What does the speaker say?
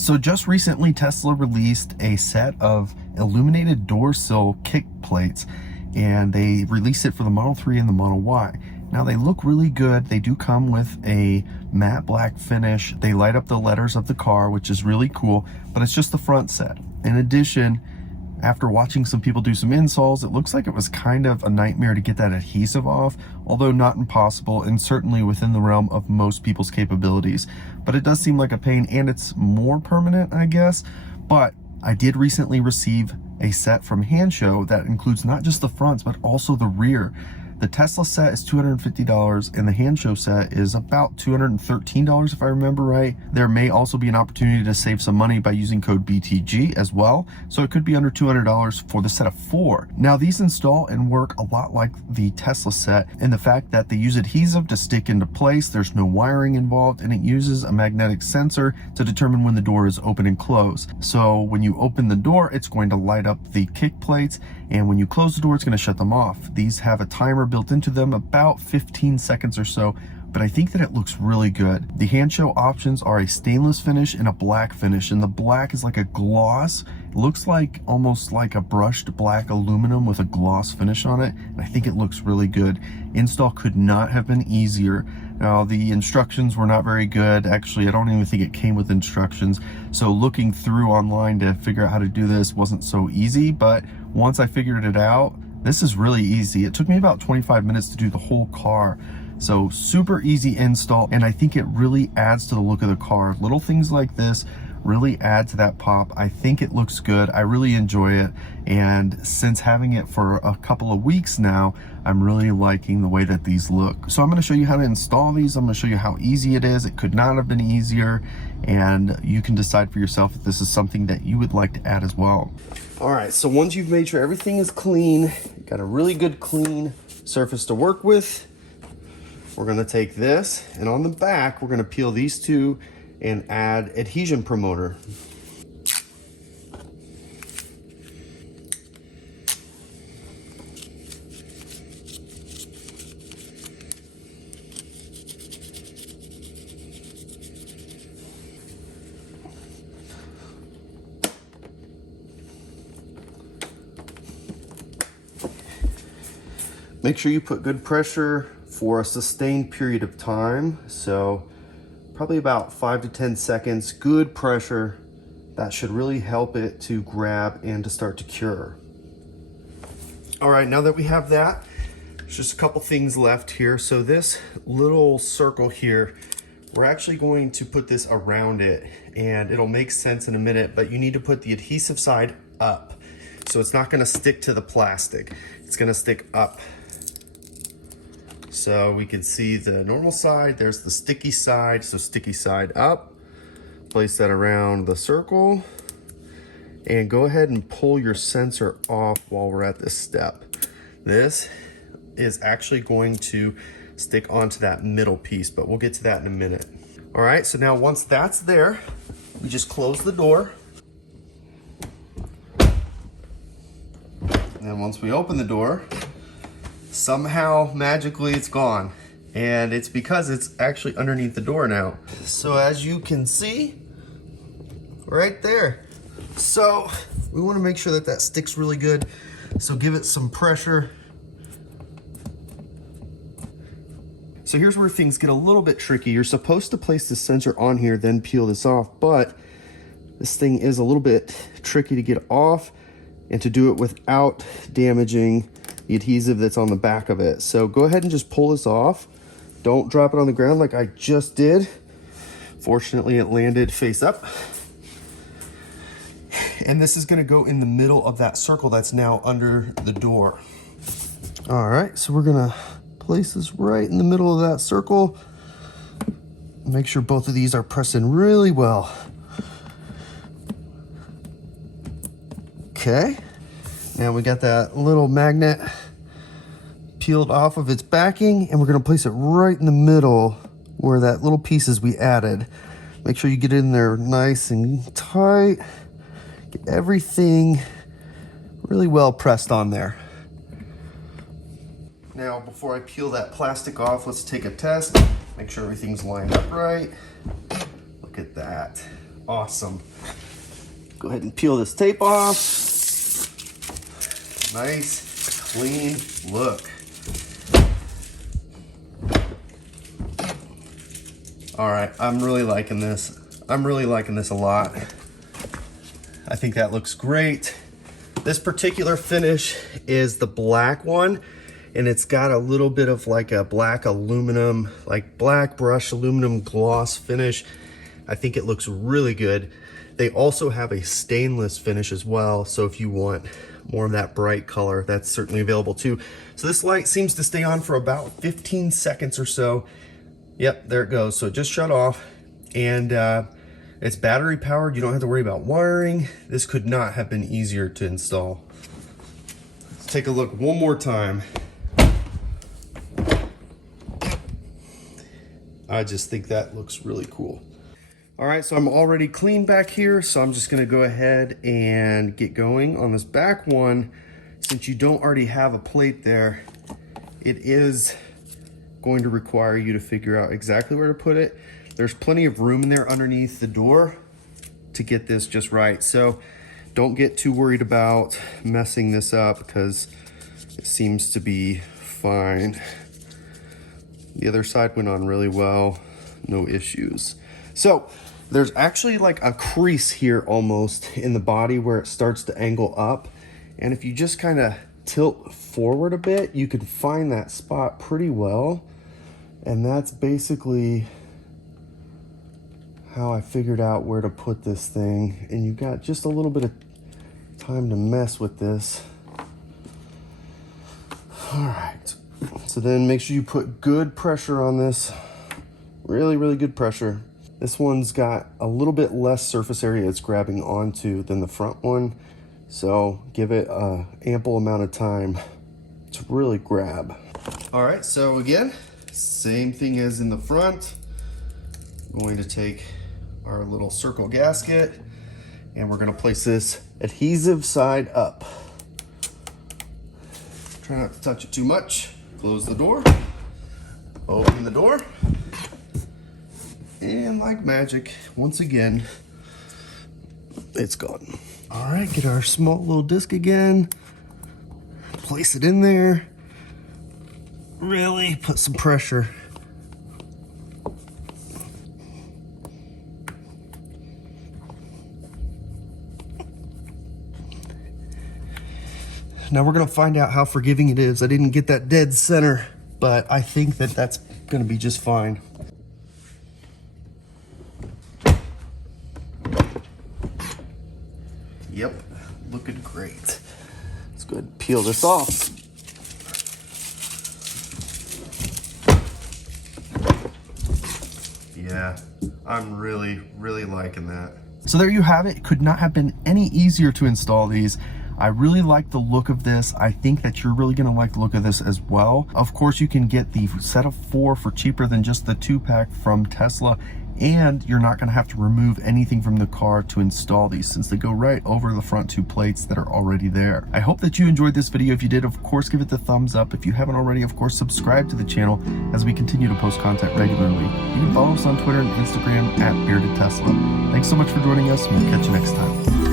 So just recently, Tesla released a set of illuminated door sill kick plates, and they released it for the Model 3 and the Model Y. Now they look really good. They do come with a matte black finish. They light up the letters of the car, which is really cool, but it's just the front set. In addition, after watching some people do some installs, it looks like it was kind of a nightmare to get that adhesive off, although not impossible and certainly within the realm of most people's capabilities. But it does seem like a pain, and it's more permanent, I guess. But I did recently receive a set from Hansshow that includes not just the fronts, but also the rear. The Tesla set is $250 and the Hansshow set is about $213 if I remember right. There may also be an opportunity to save some money by using code BTG as well, so it could be under $200 for the set of 4. Now these install and work a lot like the Tesla set in the fact that they use adhesive to stick into place, there's no wiring involved, and it uses a magnetic sensor to determine when the door is open and closed. So when you open the door, it's going to light up the kick plates, and when you close the door, it's going to shut them off. These have a timer built into them, about 15 seconds or so, but I think that it looks really good. The Hansshow options are a stainless finish and a black finish, and the black is like a gloss. It looks like almost like a brushed black aluminum with a gloss finish on it, and I think it looks really good. Install could not have been easier. Now the instructions were not very good. Actually, I don't even think it came with instructions, so looking through online to figure out how to do this wasn't so easy, but once I figured it out, this is really easy. It took me about 25 minutes to do the whole car. So super easy install, and I think it really adds to the look of the car. Little things like this really add to that pop. I think it looks good. I really enjoy it, and since having it for a couple of weeks now, I'm really liking the way that these look. So I'm going to show you how to install these. I'm going to show you how easy it is. It could not have been easier, and you can decide for yourself if this is something that you would like to add as well. All right, so once you've made sure everything is clean, got a really good clean surface to work with, we're going to take this, and on the back we're going to peel these two and add adhesion promoter. Make sure you put good pressure for a sustained period of time. So probably about 5 to 10 seconds, good pressure. That should really help it to grab and to start to cure. All right, now that we have that, there's just a couple things left here. So this little circle here, we're actually going to put this around it, and it'll make sense in a minute, but you need to put the adhesive side up. So it's not gonna stick to the plastic. It's gonna stick up. So we can see the normal side, there's the sticky side, so sticky side up. Place that around the circle, and go ahead and pull your sensor off while we're at this step. This is actually going to stick onto that middle piece, but we'll get to that in a minute. All right, so now once that's there, we just close the door. And then once we open the door, somehow magically it's gone, and it's because it's actually underneath the door now. So as you can see right there, so we want to make sure that that sticks really good, so give it some pressure. So here's where things get a little bit tricky. You're supposed to place the sensor on here, then peel this off, but this thing is a little bit tricky to get off and to do it without damaging the adhesive that's on the back of it. So go ahead and just pull this off. Don't drop it on the ground like I just did. Fortunately, it landed face up. And this is gonna go in the middle of that circle that's now under the door. All right, so we're gonna place this right in the middle of that circle. Make sure both of these are pressing really well. Okay, now we got that little magnet peeled off of its backing, and we're gonna place it right in the middle where that little pieces we added. Make sure you get in there nice and tight. Get everything really well pressed on there. Now, before I peel that plastic off, let's take a test. Make sure everything's lined up right. Look at that. Awesome. Go ahead and peel this tape off. Nice, clean look. All right, I'm really liking this. I'm really liking this a lot. I think that looks great. This particular finish is the black one, and it's got a little bit of like a black aluminum, like black brush aluminum gloss finish. I think it looks really good. They also have a stainless finish as well, so if you want more of that bright color, that's certainly available too. So this light seems to stay on for about 15 seconds or so. Yep, there it goes. So it just shut off, and it's battery powered. You don't have to worry about wiring. This could not have been easier to install. Let's take a look one more time. I just think that looks really cool. All right, so I'm already clean back here, so I'm just gonna go ahead and get going on this back one. Since you don't already have a plate there, it is going to require you to figure out exactly where to put it. There's plenty of room in there underneath the door to get this just right. So don't get too worried about messing this up because it seems to be fine. The other side went on really well, no issues. So there's actually like a crease here almost in the body where it starts to angle up. And if you just kind of tilt forward a bit, you can find that spot pretty well. And that's basically how I figured out where to put this thing. And you've got just a little bit of time to mess with this. All right, so then make sure you put good pressure on this. Really, really good pressure. This one's got a little bit less surface area it's grabbing onto than the front one. So give it an ample amount of time to really grab. All right, so again, same thing as in the front. I'm going to take our little circle gasket and we're gonna place this adhesive side up. Try not to touch it too much. Close the door, open the door, and like magic, once again, it's gone. All right, get our small little disc again, place it in there, really put some pressure. Now we're gonna find out how forgiving it is. I didn't get that dead center, but I think that that's gonna be just fine. Yep, looking great. Let's go ahead and peel this off. Yeah, I'm really, really liking that. So there you have it. It could not have been any easier to install these. I really like the look of this. I think that you're really gonna like the look of this as well. Of course, you can get the set of 4 for cheaper than just the 2-pack from Tesla, and you're not gonna have to remove anything from the car to install these since they go right over the front 2 plates that are already there. I hope that you enjoyed this video. If you did, of course, give it the thumbs up. If you haven't already, of course, subscribe to the channel as we continue to post content regularly. You can follow us on Twitter and Instagram at Bearded Tesla. Thanks so much for joining us, and we'll catch you next time.